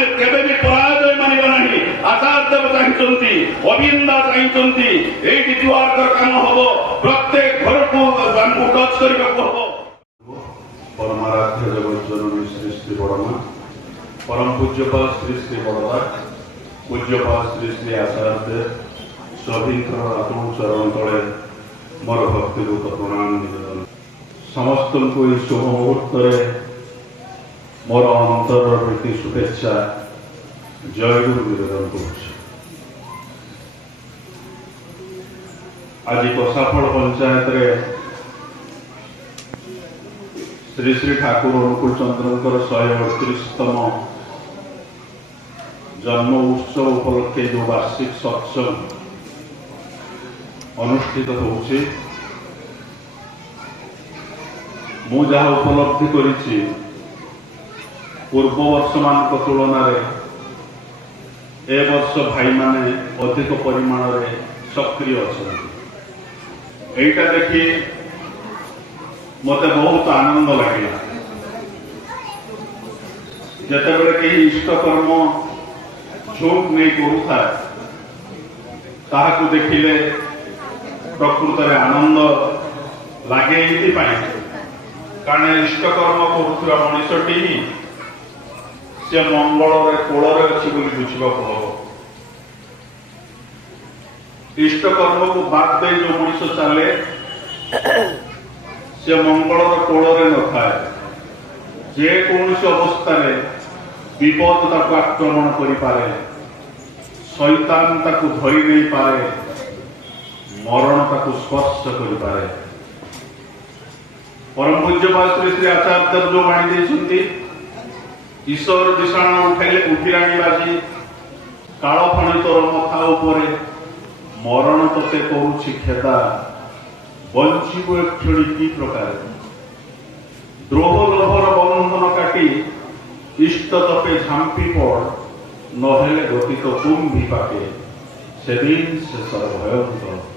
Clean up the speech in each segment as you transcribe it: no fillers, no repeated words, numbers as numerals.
आमे केबे भी पराजय मानिबा नाही। आचार्य देव चाहिचंती, अविंदा चाहिचंती, एठी दुआर काम हबो, प्रत्येक घर को हमको टच करके हबो। परमाराध्य जगत जननी श्री श्री बड़मा, परम पूज्यपाल श्री श्री बड़दा, पूज्यपाल श्री श्री आचार्य सभिंकर आत्म चरण तले मोर भक्ति रूप प्रणाम निवेदन। समस्त को शुभ मुहूर्त मोर अंतर प्रीति शुभेच्छा जय गुरु निवेदन कर। आज कसाफल पंचायत श्री श्री ठाकुर अनुकूल चंद्र 138तम जन्म उत्सव उपलक्षे जो वार्षिक सत्संग अनुष्ठित होउछि, मु जहाँ उपलब्धि करिछि पूर्व वर्ष मान तुलन ए वर्ष भाई माने अधिक परिमाण रे सक्रिय अच्छा। एटा देखी मते बहुत आनंद लगे। जिते बड़े कहीं इष्ट कर्म झूठ नहीं करूथा ताहाकु देखिले प्रकृत में आनंद लगे। कारण इष्ट कर्म करुवा मनुष्यटी से मंगल कोल अच्छी बुझा हम। इष्ट कर्म को बाद दे जो मनुष्य चले से मंगल कोल न थाए। जेकोसी अवस्था विपद ताको आक्रमण करें, शैतान ताको धरी नहीं पारे, मरण ताको स्पर्श करें। परम पूज्यपाल श्री श्री आचार्य जो बाणी देते ईश्वर दिशाण उठिलाणी बाजी काल फणी तोर मथा उपरे मरण तोते करुछि खेदा बंचिब एक क्षणी की प्रकार। द्रोह लोभर बंधन काटी इष्ट तपे झांपी पड़ नहेले गति तो तुम भी पाके से दिन से सर्वभयंकर।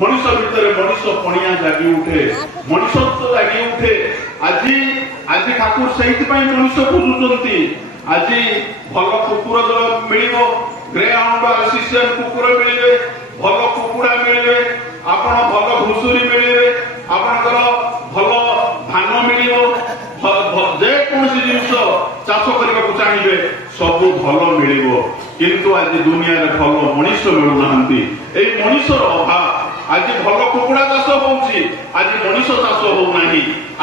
मनुष्य भितर मनुष्य पणिया जागी उठे, मनुष्यत्व जागी उठे। आज ठाकुर से मनुष्य खोजुंट। आज भल कुकुर मिल ग्रे हाउंड एसोसिएशन कुकुर मिले, भल कुकुड़ा मिले, आपण भल घुषुरी मिले, आपणकर भल धान मिल, जेकोसी जिनस चाष करने को चाहिए सब भल मिल। किंतु आज दुनिया रे भल मनुष्य मिलूना। मनुष्यर अभाव। आज भल कुकुड़ा चाष होउछि, आज मनुष्य चाष होउना।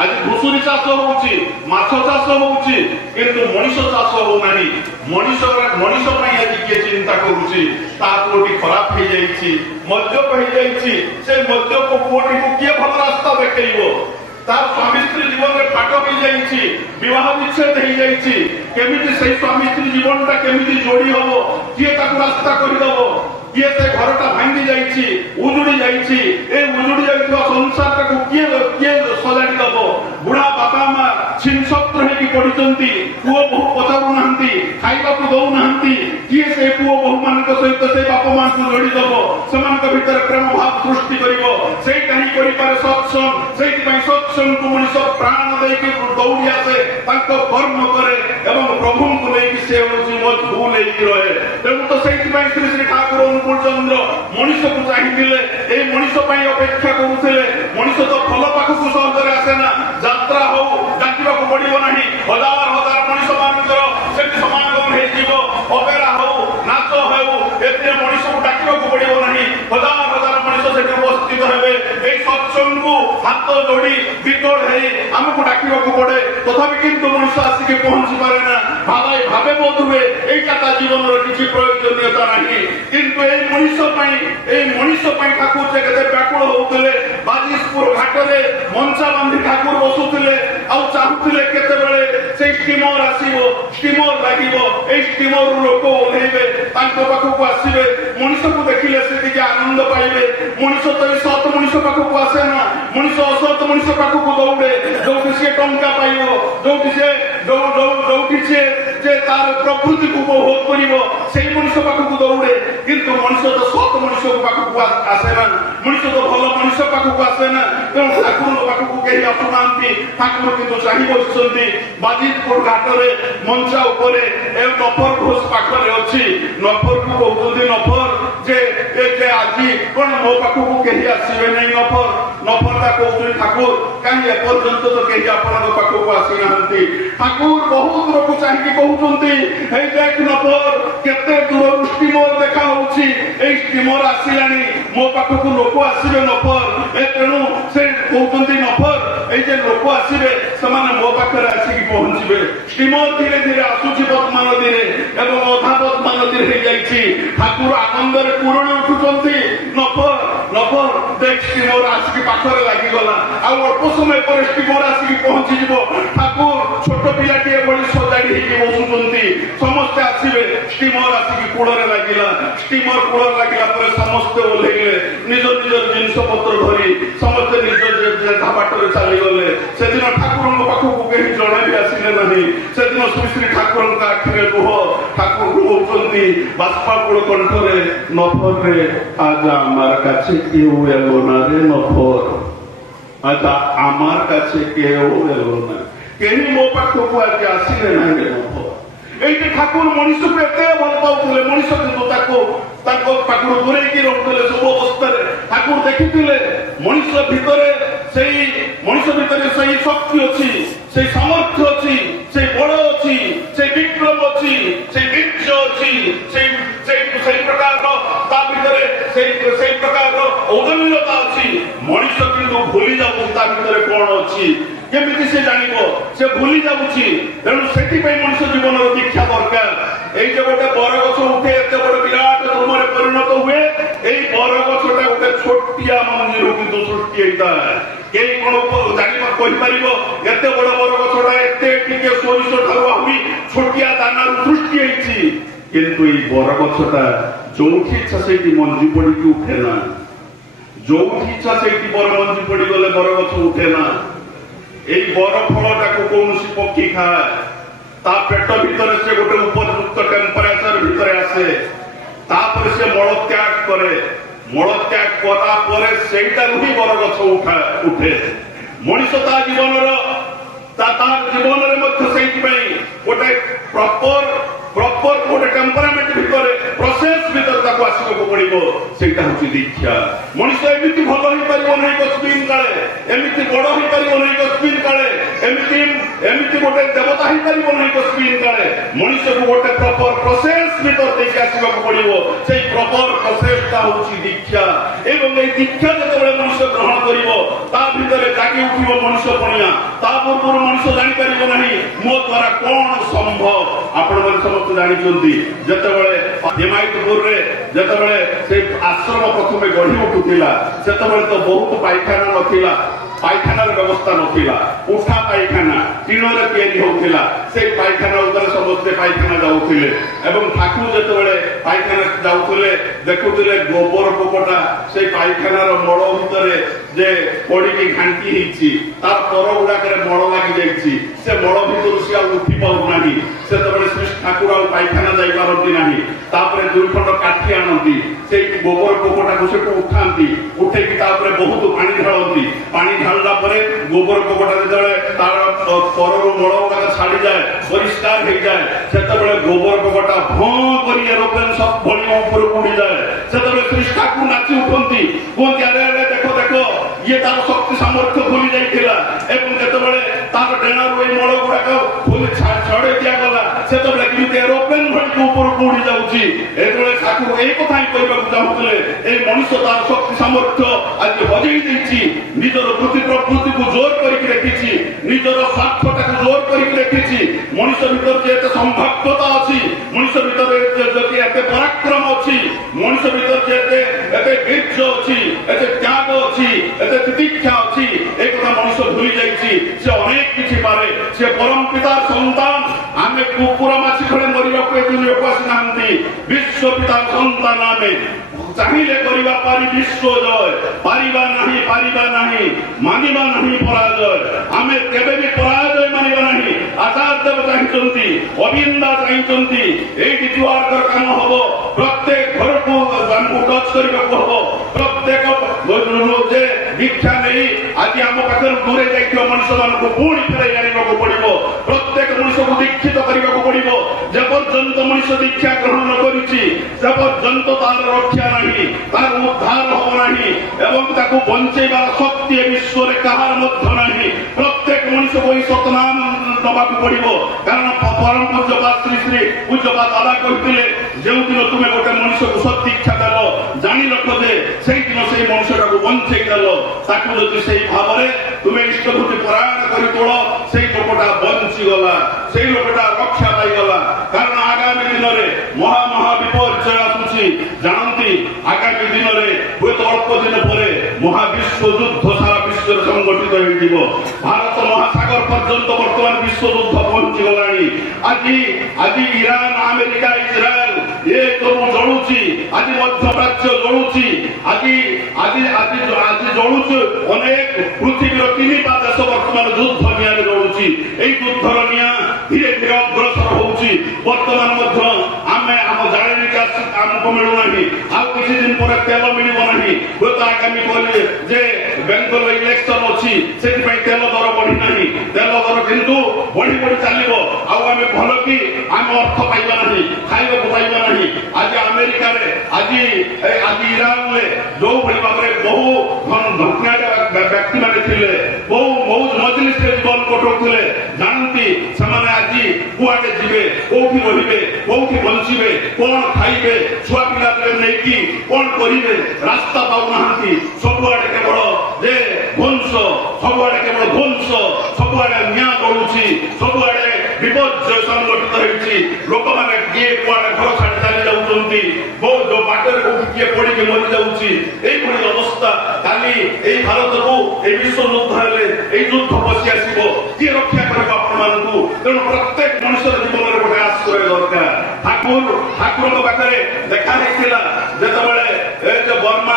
आज घुषुरी चाष होउछि, माछ चाष होउछि, किंतु मनुष्य चाष होउना। मनुष्य पई आज किए चिंता करूछि, ता कोटी खराब हो जाइछि, मद्यप हो जाइछि। से मद्यप कोटी को किए भल रास्ता देखैबो। तार स्वामी स्त्री जीवन में फाट हो जाइछि, विवाह विच्छेद हो जाइछि। केमिति से स्वामी स्त्री जीवनटा केमिति जोड़ी हबो, किए ताकू रास्ता करिदबो, किए से घरटा भांगी जाइछि, उजुड़ी जाइछि। ए उजुड़ी जाइथिबा संसारटा को किए सजाड़ी दबो। बुढ़ा बापा मां छिनछत्र हेकी पडिचंती, पुओ बहु पचारू नाहंती, खाइबा को दउ नाहंती। किए से पुओ बहु मानक सहित से बापा मां को जोड़ी दबो, सेमानक भीतर प्रेम भाव सृष्टि करिवो। सेटा ही करि पारे सत्संग। सेति पई सत्संग को मनुष्य प्राण देके दौड़ी आसे, तांको कर्म करे एवं प्रभु को लेके से मजबूत लेके रहे। तेणु तो सेति पई श्री श्री ठाकुर अनुकूल चंद्र मनुष्य को चाहिए। ए मनुष्य पई अपेक्षा करुथिले। मनुष्य तो फल पाखक सहजरे आसे ना। यात्रा हो डाकिबा को पड़िबो नाही। हजार हजार मनुष्य मानकर सेति समागम हे जीवो। ओपेरा हो नाच हो एते मनुष्य को डाकिबा को पड़िबो नाही। हजार हजार मनुष्य सेति उपस्थित हेबे। ए सत्संग को हाथ जोड़ी विकट है हमको डाकिबा को पड़े, तथापि किंतु मनुष्य आसिके पहुंची पारे ना। भावे बोध हुए एटा ता जीवन रो किछि प्रयोजनीयता नाही। किंतु ए मनुष्य पई ठाकुर से केते व्याकुल होउतले। बाजीपुर घाट रे मंचा बांधी ठाकुर बसुतले, आ चाहुतले केते बेले से स्टीमर आसीबो, स्टीमर लागिबो। ए स्टीमर लोक ओलेबे, तांको पाखକୁ आसीबे। मनुष्य को देखिले से दिके आनंद पाइबे। मनुष्य तो सत मनुष्य पाखକୁ आसे ना। मनुष्य असत मनुष्य पाखକୁ दौड़े, जोठी से टंका पाइबो, जोठी से जे तार प्रकृति को उपभोग करिवो, सेही मनुष्य पाखକୁ दौड़े। किंतु मनुष्य तो सत मनुष्य पाखକୁ ପାଖକୁ ଆସେ ନା, ମଣିଷ ତ ଭଲ ମଣିଷ ପାଖକୁ ଆସେ ନା। ତେଣୁ ଠାକୁରଙ୍କ ପାଖକୁ କେହି ଆସୁନାହାନ୍ତି। ଠାକୁର କିନ୍ତୁ ଚାହିଁ ବସିଛନ୍ତି ବାଜିତପୁର ଘାଟରେ ମଞ୍ଚା ଉପରେ। ଏ ନଫର ଘୋଷ ପାଖରେ ଅଛି। ନଫରକୁ କହୁଛନ୍ତି ନଫର ଯେ ଆଜି କଣ ମୋ ପାଖକୁ କେହି ଆସିବେ ନାହିଁ। ନଫରଟା କହୁଛନ୍ତି ଠାକୁର କାହିଁ ଏପର୍ଯ୍ୟନ୍ତ ତ କେହି ଆପଣଙ୍କ ପାଖକୁ ଆସିନାହାନ୍ତି। ଠାକୁର ବହୁତ ଲୋକ ଚାହିଁକି କହୁଛନ୍ତି ହେଇ ଦେଖ ନଫର କେତେ ଦୂରରୁ ଷ୍ଟିମର ଦେଖା ହଉଛି। ଏଇ ଷ୍ଟିମର ଆସିଲାଣି, ମୋ ପାଖକୁ ଲୋକ ଆସିବେ ନଫର। ତେଣୁ ସେ କହୁଛନ୍ତି ନଫର ଏଇ ଯେ ଲୋକ ଆସିବେ ସେମାନେ ମୋ ପାଖରେ ଆସିକି ପହଞ୍ଚିବେ। ଷ୍ଟିମର ଧୀରେ ଧୀରେ ଆସୁଛି ପଦ୍ମା ନଦୀରେ ଏବଂ ଅଧା ପଦ୍ମା ନଦୀରେ ହେଇଯାଇଛି। ଠାକୁର ଆନନ୍ଦରେ ପୁରଣି ଉଠୁଛନ୍ତି। ନଫର ଦେଖ ଷ୍ଟିମର ଆସିକି ପାଖରେ ଲାଗିଗଲା, ଆଉ ଅଳ୍ପ ସମୟ ପରେ ଷ୍ଟିମର ଆସିକି ପହଞ୍ଚିଯିବ। ଠାକୁର ଛୋଟ ପିଲାଟିଏ ଭଳି ସଜାଡି ହେଇକି ବସୁଛନ୍ତି। ସମସ୍ତେ ଆସିବେ। ଷ୍ଟିମର ଆସିକି କୂଳରେ ଲାଗିଲା। ଷ୍ଟିମର କୂଳରେ ଲାଗିଲା ପରେ ସମସ୍ତେ ଓହ୍ଲେଇଲେ ନିଜ ନିଜର ଜିନିଷ ପତ୍ର ଧରି। ସମସ୍ତେ ନିଜ ବାଟରେ ଚାଲିଗଲେ। ସେଦିନ ଠାକୁରଙ୍କ ପାଖକୁ କେହି ଜଣେ ବି ଆସିଲେ ନାହିଁ। ସେଦିନ ଶ୍ରୀ ଶ୍ରୀ ଠାକୁରଙ୍କ ଆଖିରେ ଲୁହ। ଠାକୁର କହୁଛନ୍ତି ବାଷ୍ପାକୁଳ কণ্ঠরে নফরে আজ আমার কাছে কেউ এলো না রে নফর, আজ আমার কাছে কেউ এলো না, কেহি ମୋ ପାଖକୁ ଆଜି ଆସିଲେ ନାହିଁ ରେ ନଫର। এইটি ঠাকুর মনুষ্যকে এতে ভাল পাউଥିଲେ। মনুষ্য কিন্তু তাଙ୍କ ପାଖରୁ ଦୂରେଇକି ରହୁଥିଲେ ସବୁ ଅବସ୍ଥାରେ। ଠାକୁର ଦେଖିଥିଲେ ମଣିଷ ଭିତରେ ସେଇ ଶକ୍ତି ଅଛି, ସେଇ ସାମର୍ଥ୍ୟ ଅଛି, ସେଇ ବଳ ଅଛି, ସେଇ ବିକ୍ରମ ଅଛି, ସେଇ ବୀର୍ଯ୍ୟ ଅଛି, ସେଇ ପ୍ରକାରର ତା ଭିତରେ ସେଇ ପ୍ରକାରର ଔଦଲ୍ୟତା ଅଛି। ମଣିଷ କିନ୍ତୁ ଭୁଲି ଯାଉଛି ତା ଭିତରେ କଣ ଅଛି। କେମିତି ସେ ଜାଣିବ? ସେ ଭୁଲି ଯାଉଛି। ତେଣୁ ସେଥିପାଇଁ ମଣିଷ ଜୀବନର ଦୀକ୍ଷା ଦରକାର। এই যে গোটে বরগছ উঠে এত বড় বিরাট ধর্মরে পরিণত হুয়ে, এই বরগছটা গোটে ছোটিয়া মঞ্জিরু কিন্তু সৃষ্টি হইতায়। কেই কোন জানিবা কইপারিব এতে বড় বরগছটা এতে টিকে সরিষ ঠারু আমি ছোটিয়া দানারু সৃষ্টি হইছি। কিন্তু এই বরগছটা যৌঠি ইচ্ছা সেইটি মঞ্জি পড়িকি উঠে না। যৌঠি ইচ্ছা সেইটি বড় মঞ্জি পড়ি গলে বরগছ উঠে না। এই বড় ফলটাকে কৌশি পক্ষী খায়। তা পেট ভিতরে সে গোটে উপযুক্ত টেম্পারেচার ভিতরে আসে। তারপরে সে মলত্যাগ করে। মলত্যাগ করা পরে সেইটারু হি বরগছ উঠে। মଣିଷ ତା ଜୀବନରେ ମଧ୍ୟ ସେଇଥିପାଇଁ ଗୋଟେ ପ୍ରପର ଗୋଟେ ଟେମ୍ପରାମେଣ୍ଟ ଭିତରେ ପ୍ରୋସେସ ଭିତରେ ତାକୁ ଆସିବାକୁ ପଡିବ। ସେଇଟା ହଉଛି ଦୀକ୍ଷା। ମଣିଷ ଏମିତି ଭଲ ହେଇପାରିବ ନାହିଁ କସ୍ମିନ୍ କାଳେ, ଏମିତି ବଡ ହେଇପାରିବ ନାହିଁ କସ୍ମିନ୍ କାଳେ, ଏମିତି ଗୋଟେ ଦେବତା ହେଇପାରିବ ନାହିଁ କସ୍ମିନ୍ କାଳେ। ମଣିଷକୁ ଗୋଟେ ପ୍ରପର ପ୍ରୋସେସ ଭିତରେ ଦେଇକି ଆସିବାକୁ ପଡିବ। ସେଇ ପ୍ରପର ପ୍ରୋସେସଟା ହଉଛି ଦୀକ୍ଷା। ଏବଂ ଏଇ ଦୀକ୍ଷା ଯେତେବେଳେ ମଣିଷ ଗ୍ରହଣ କରିବ ତା ଭିତରେ ଜାଗି ଉଠିବ ମଣିଷ ପଣିଆ। ତା ପୂର୍ବରୁ ମଣିଷ ଜାଣିପାରିବ ନାହିଁ ମୋ ଦ୍ୱାରା କଣ ସମ୍ଭବ। ଆପଣମାନେ ସମସ୍ତେ ଜାଣିଛନ୍ତି ଯେତେବେଳେ ହିମାୟତପୁରରେ ଯେତେବେଳେ ସେ ଆଶ୍ରମ ପ୍ରଥମେ ଗଢି ଉଠୁଥିଲା ସେତେବେଳେ ତ ବହୁତ ପାଇଖାନା ନଥିଲା। ପାଇଖାନାର ବ୍ୟବସ୍ଥା ନଥିଲା। ଉଠା ପାଇଖାନା ଟିଣରେ ତିଆରି ହଉଥିଲା। ସେଇ ପାଇଖାନା ଉପରେ ସମସ୍ତେ ପାଇଖାନା ଯାଉଥିଲେ। ଏବଂ ଠାକୁର ଯେତେବେଳେ ପାଇଖାନା ଯାଉଥିଲେ ଦେଖୁଥିଲେ ଗୋବର ପୋକଟା ସେଇ ପାଇଖାନାର ମଳ ଭିତରେ ଯେ ପଡିକି ଘାଣ୍ଟି ହେଇଛି, ତାର ପର ଗୁଡାକରେ ମଳ ଲାଗି ଯାଇଛି। ସେ ମଳ ଭିତରୁ ସେ ଆଉ ଉଠି ପାରୁନାହିଁ। ସେତେବେଳେ ଶ୍ରୀ ଠାକୁର ଆଉ ପାଇଖାନା ଯାଇପାରନ୍ତି ନାହିଁ। ତାପରେ 2 ଖଣ୍ଡ କାଠି ଆଣନ୍ତି। ସେଇ ଗୋବର ପୋକଟାକୁ ସେଠୁ ଉଠାନ୍ତି। ଉଠେଇକି ତାପରେ ବହୁତ ପାଣି ଢାଳନ୍ତି। ପାଣି ଢାଳିଲା ପରେ ଗୋବର ପୋକଟା ଯେତେବେଳେ ତାର ପରରୁ ମଳ ଗୁଡାକ ଛାଡିଯାଏ, ପରିଷ୍କାର ହେଇଯାଏ, ସେତେବେଳେ ଗୋବର ପୋକଟା ଭଁ କରି ଏରୋପ୍ଲେନ ଭଳି ଉପରକୁ ଉଡ଼ିଯାଏ। ସେତେବେଳେ ଶ୍ରୀ ଠାକୁର ନାଚି ଉଠନ୍ତି, କୁହନ୍ତି ଆରେ ଆରେ ଦେଖ ଦେଖ ଇଏ ତାର ଶକ୍ତି ସାମର୍ଥ୍ୟ ଭୁଲି ଯାଇଥିଲା। ଏବଂ ଯେତେବେଳେ ତାର ଡେଣାରୁ ଏଇ ମଳ ଗୁଡାକ ଛଡେଇ ଦିଆଗଲା ସେତେବେଳେ କେମିତି ଏରୋପ୍ଲେନ ଭଳି ଉପରକୁ ଉଡି ଯାଉଛି। ଯେତେବେଳେ ଠାକୁର ଏଇ କଥା ହିଁ କହିବାକୁ ଚାହୁଁଥିଲେ ଏଇ ମଣିଷ ତାର ଶକ୍ତି ସାମର୍ଥ୍ୟ ଆଜି ହଜେଇ ଦେଇଛି। ନିଜର ବୃତ୍ତି ପ୍ରକୃତିକୁ ଜୋର କରିକି ରଖିଛି। ନିଜର ସ୍ୱାର୍ଥଟାକୁ ଜୋର କରିକି ରଖିଛି। ମଣିଷ ଭିତରେ ଯେ ଏତେ ସମ୍ଭାବ୍ୟତା ଅଛି, ମଣିଷ ଭିତରେ ଯଦି ଏତେ ପରାକ୍ରମ ଅଛି, ମଣିଷ ଭିତରେ ଯେ ଏତେ ବୀର୍ଯ୍ୟ ଅଛି, ଏତେ ତ୍ୟାଗ ଅଛି, ଏତେ ତିତିକ୍ଷା ଅଛି, ଏ କଥା ମଣିଷ ଭୁଲି ଯାଇଛି। ସେ ଅନେକ କିଛି ପାରେ। ସେ ପରମ ପିତାର ସନ୍ତାନ। ଆମେ କୁକୁର ମାଛି ଭଳି ମରିବାକୁ ଏ ଦୁନିଆକୁ ଆସିନାହାନ୍ତି। ବିଶ୍ୱ ପିତାର ସନ୍ତାନ ଆମେ। ଚାହିଁଲେ କରିବା ପାରି ବିଶ୍ୱ ଜୟ। ପାରିବା ନାହିଁ ମାନିବା ନାହିଁ ପରାଜୟ। ଆମେ କେବେ ବି ପରାଜୟ ମାନିବା ନାହିଁ। आचार्य देव चाहते अविंदा चाहते ये दुआर काम हम प्रत्येक घर को टच करने को हम प्रत्येक दीक्षा नहीं आज आम पाखे दूरे जाइए मनुष्य मान पुणी फेर आने को पड़ो प्रत्येक मनुष्य को दीक्षित करने को पड़ो जबरदंत मनुष्य दीक्षा ग्रहण करपर्यंत तार रक्षा नहीं तार उद्धार हम नहीं बंचेबार शक्ति विश्व में कहार नहीं प्रत्येक मनुष्य को सतनाम दबाक पड़ो कारण परम पूज्यपाद श्री श्री पूज्यपाद दादा कहते जो दिन तुम्हें गोटे मनुष्य को सत दीक्षा देल जानी रख दे से दिन से मनुष्य को बंचे देल ताकि से भाव में तुम्हें इष्टभूति परायण कर तोड़ से लोकटा बंचीगला से लोकटा रक्षा पाईगला कारण आगामी दिन में महा महा विपर्यय आसूची जानती आगामी दिन में हुए तो अल्प दिन पर महाविश्व युद्ध सारा विश्व संगठित हो भारत महासागर पर्यंत वर्तमान विश्व युद्ध पहुंचीगला आज आज ईरान अमेरिका इस्राएल ये सब जलुची आज मध्य प्राच्य जलुची आज आज आज आज जलुची अनेक पृथ्वीर तीन देश वर्तमान युद्ध निया जलुची युद्धर निया धीरे धीरे अग्रसर होउची वर्तमान आम जाणी गैस आमको मिलूना आउ किसी दिन पर तेल मिल हूँ तो आगामी कहले जे बेंगल इलेक्शन अच्छी से तेल दर बढ़ी तेल दर किंतु बढ़ी बढ़ी चलो आम भल कि आम अर्थ पाइबा नहीं खाइबा पाइबा नहीं आज अमेरिका आज आज ईरान में जो भाई भाव में बहु व्यक्ति मैंने थे बहु मौज मजलिस जीवन कटौले जानती से आज कुआडे जीवे कौटी रे कौटी बंचे कौन खाइबे छुआ पिला नहीं कौन करेंगे रास्ता पाऊना सबुआड़े केवल जे ध्वंस सबुआड़े केवल ध्वंस सबुआड़े निया गलुची सबुआड़े विपर्यय संगठित लोक मैंने किए कुआडे घर छाड़ी चली जाऊँगी बहुत जो बाटर को किए पड़ी मरी जाऊँगी यही अवस्था काली यही भारत को विश्व युद्ध हेले युद्ध पशि आसो किए रक्षा कर तेणु प्रत्येक मनुष्य जीवन में गोटे आश्रय दरकार ठाकुर ठाकुर पाखे देखा जो बर्मा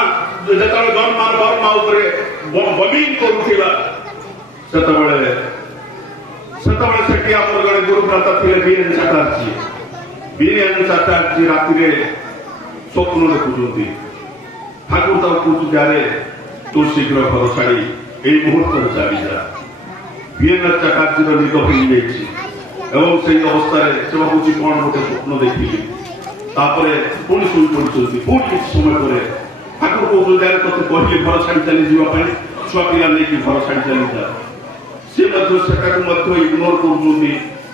बर्मा बमिंग करुला से गुरुभ्राता थे बीरेन चटर्जी राति स्वप्न देखुं ठाकुर कहते अरे तू शीघ्र घर छाड़ी यही मुहूर्त चली जा बीरेन्द्र चटर्जी निद हो से अवस्था से भावी कौन गोटे स्वप्न देखी पुणी शुई पड़ी पुणी किसी समय पर ठाकुर कहते तेज कहले घर छाड़ी चली जावाई छुआ पिला नहीं घर छाड़ी चली जा सी इग्नोर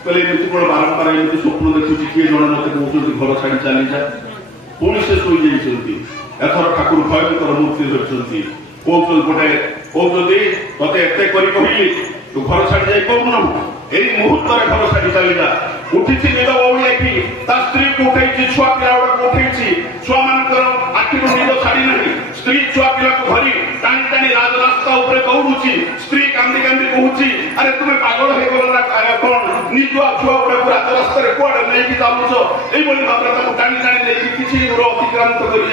कर बारंबार एमती स्वप्न देखुची किए जन मत कहते घर छाड़ी चली जा पुणी से शोई जाती एथर ठाकुर भयंकर मूर्ति धरती गोटे कहते ते एत कहली तू घर छाड़ी जा कौन यही मुहूर्त घर छाड़ी चली जा उठी निद बउलिया कि स्त्री को उठे छुआ पिला गुड़ा उठे छुआ मान आखि निद छाड़ी ना स्त्री छुआ पिला को धरी टाणी टाणी राजरास्ता दौड़ुची स्त्री कांदी कांदी कहूची अरे तुम्हें पागल हो गल कौन निजुआ छुआ गुड़ा को राजरास्ता कुआड़े नहीं चलुच यही भाव में टाणी टाणी नहीं किसी दूर अतिक्रांत कर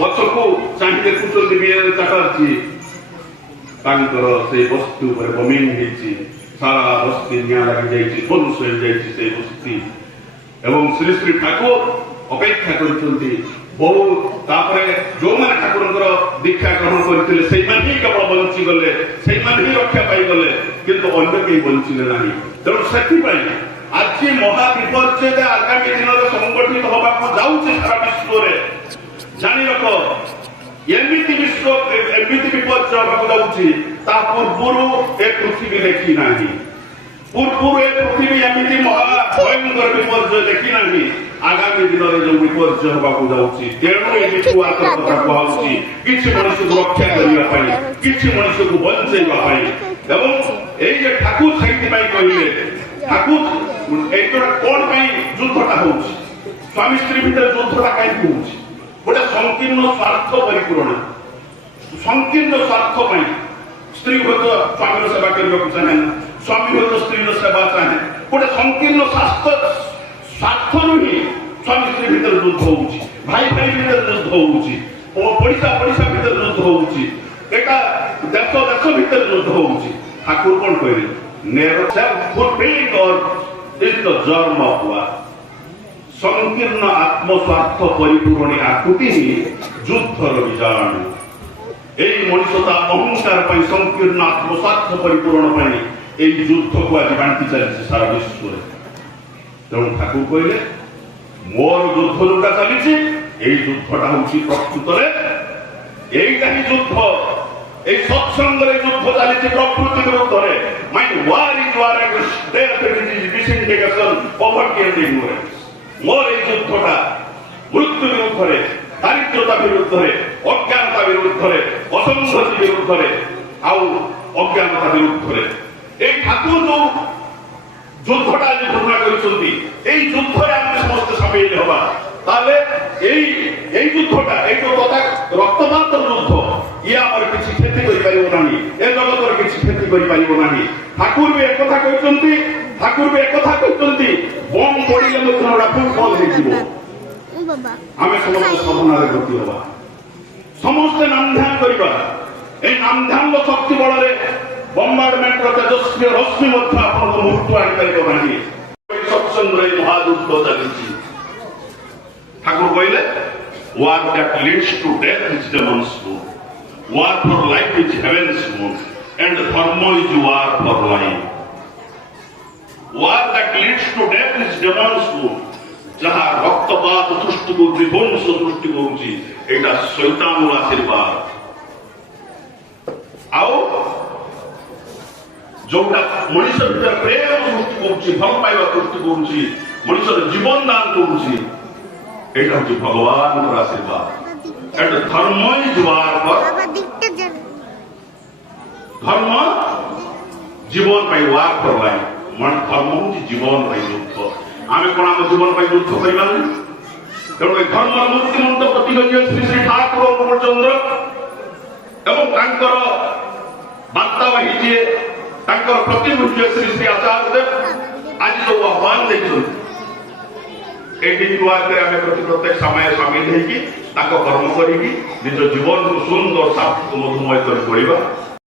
पछकू चाह देखुं बीरेन्द्र चटर्जी से बस्ती बमिंग सारा बस्ती निया लगी ध्वंस हो बस्ती एवं श्री श्री ठाकुर अपेक्षा कर बहु जो मैंने ठाकुर दीक्षा ग्रहण करते ही केवल बंची गले से ही रक्षा पाईगले किंतु अन्य कहीं बंचिले ना तेणु से आज महाविपर्यय आगामी दिन में संगठित होगा जाऊँगी सारा विश्व में जानी रख एमती विश्व एमती विपर्यय होगा जाऊँगी पूर्व ए पृथ्वी देखी ना पूर्व ए पृथ्वी एमती महा भयंकर विपर्यय देखी ना आगामी दिन में जो विपर्यय होगा जाऊँगी तेणु ये कथा कहूँ किसी मनुष्य को रक्षा करने किसी मनुष्य को बचाई ये ठाकुर से कहले ठाकुर ये कौन युद्धटा हो स्वामी स्त्री भितर युद्धटा कहीं हो गोटे संकीर्ण स्वार्थ परिपूरण संकीर्ण स्वार्थ स्त्री हूँ तो स्वामी सेवा करने को चाहे स्वामी हूँ तो स्त्री सेवा चाहे गोटे संकीर्ण स्वार्थ ही स्वामी स्त्री भितर युद्ध हो भाई भाई भितर युद्ध हो पड़िशा पड़िशा भितर युद्ध हो देश देश भितर युद्ध हो ठाकुर कौन कहले never self-fulfilling or is the germ of war. সংকীর্ণ আত্মস্বার্থ পরিপূরণী আকুতি যুদ্ধর বিজান। এই মনুষ্যতা অহংকার পাই সংকীর্ণ আত্মস্বার্থ পরিপূরণ পাই এই যুদ্ধକୁ ଆଜି ବାଣ୍ଟି ଚାଲିଛି ସାରା ବିଶ୍ୱରେ। ତେଣୁ ଠାକୁର କହିଲେ ମୋର ଯୁଦ୍ଧ ଯୋଉଟା ଚାଲିଛି এই ଯୁଦ୍ଧଟା ହଉଛି ପ୍ରକୃତରେ এইটা ହିଁ ଯୁଦ୍ଧ। এই সৎসঙ্গের যুদ্ধ চালিছে প্রকৃতি বিরুদ্ধে। My war is war against death, disintegration, poverty and ignorance. মোর এই যুদ্ধটা মৃত্যু বিরুদ্ধে, দারিদ্রতা বিরুদ্ধে, অজ্ঞানতা বিরুদ্ধে, অসংগতি বিরুদ্ধে, আউ অজ্ঞানতা বিরুদ্ধে। এই ঠাকুর যে যুদ্ধটা আজ ঘোষণা করেছেন এই যুদ্ধে আমি সমস্ত সামিল হবা। তাহলে এই যুদ্ধটা এই তো কথা রক্তপাতর যুদ্ধ ইয়ে আমার কিছু ক্ষতি করিপারিব নাহি, এ জগতর কিছু ক্ষতি করিপারিব নাহি। ঠাকুর বি একথা কইছন্তি, ঠাকুর বি একথা কইছন্তি বম পড়িলে মধ্যে ওটা ফুটবল হয়েছিল। আমি সমস্ত সাধনারে গতি হবা, সমস্ত নাম ধ্যান করিবা। এই নাম ধ্যান শক্তি বଳରେ বম্বার্ডমেন্টর তেজস্বী রশ্মি মধ্যে আপনার মুহূর্ত আনিপারিব নাহি। সৎসঙ্গের এই মহাযুদ্ধ চালিছি। ঠাকুর কইলে war that leads to death is demon's moon, war for life is heaven's moon, and dharma is war for life. War that leads to death is demon's moon, যাহা রক্তপাত সৃষ্টি করছি, ধ্বংস সৃষ্টি করছি, এটা শৈতানুর আশীর্বাদ। আও ଯୋଉଟା ମଣିଷ ଭିତରେ ପ୍ରେମ ସୃଷ୍ଟି କରୁଛି, ଭଲ ପାଇବା ସୃଷ୍ଟି କରୁଛି, ମଣିଷର ଜୀବନ ଦାନ କରୁଛି, এটা হচ্ছে ভগবানের আশীর্বাদ। এটা ধর্মই জোয়ার পর ধর্ম জীবন পাই ওয়ার করলাই, মানে ধর্ম হচ্ছে জীবন পাই যুদ্ধ। আমি কোন আমার জীবন পাই যুদ্ধ করিলাম। তেমন এই ধর্মর মূর্তিমন্ত প্রতীক শ্রী শ্রী ঠাকুর গৌরচন্দ্র এবং তাঙ্কর বার্তাবাহী যিয়ে তাঙ্কর প্রতিমূর্তি শ্রী শ্রী আচার্যদেব আজ যে আহ্বান দেখছেন এই দিনগুলোতে আমি প্রত্যেক সময়ে সামিল হইকি তাকে কর্ম করিকি নিজ জীবনকে সুন্দর সার্থক মধুময় করে গড়িবা।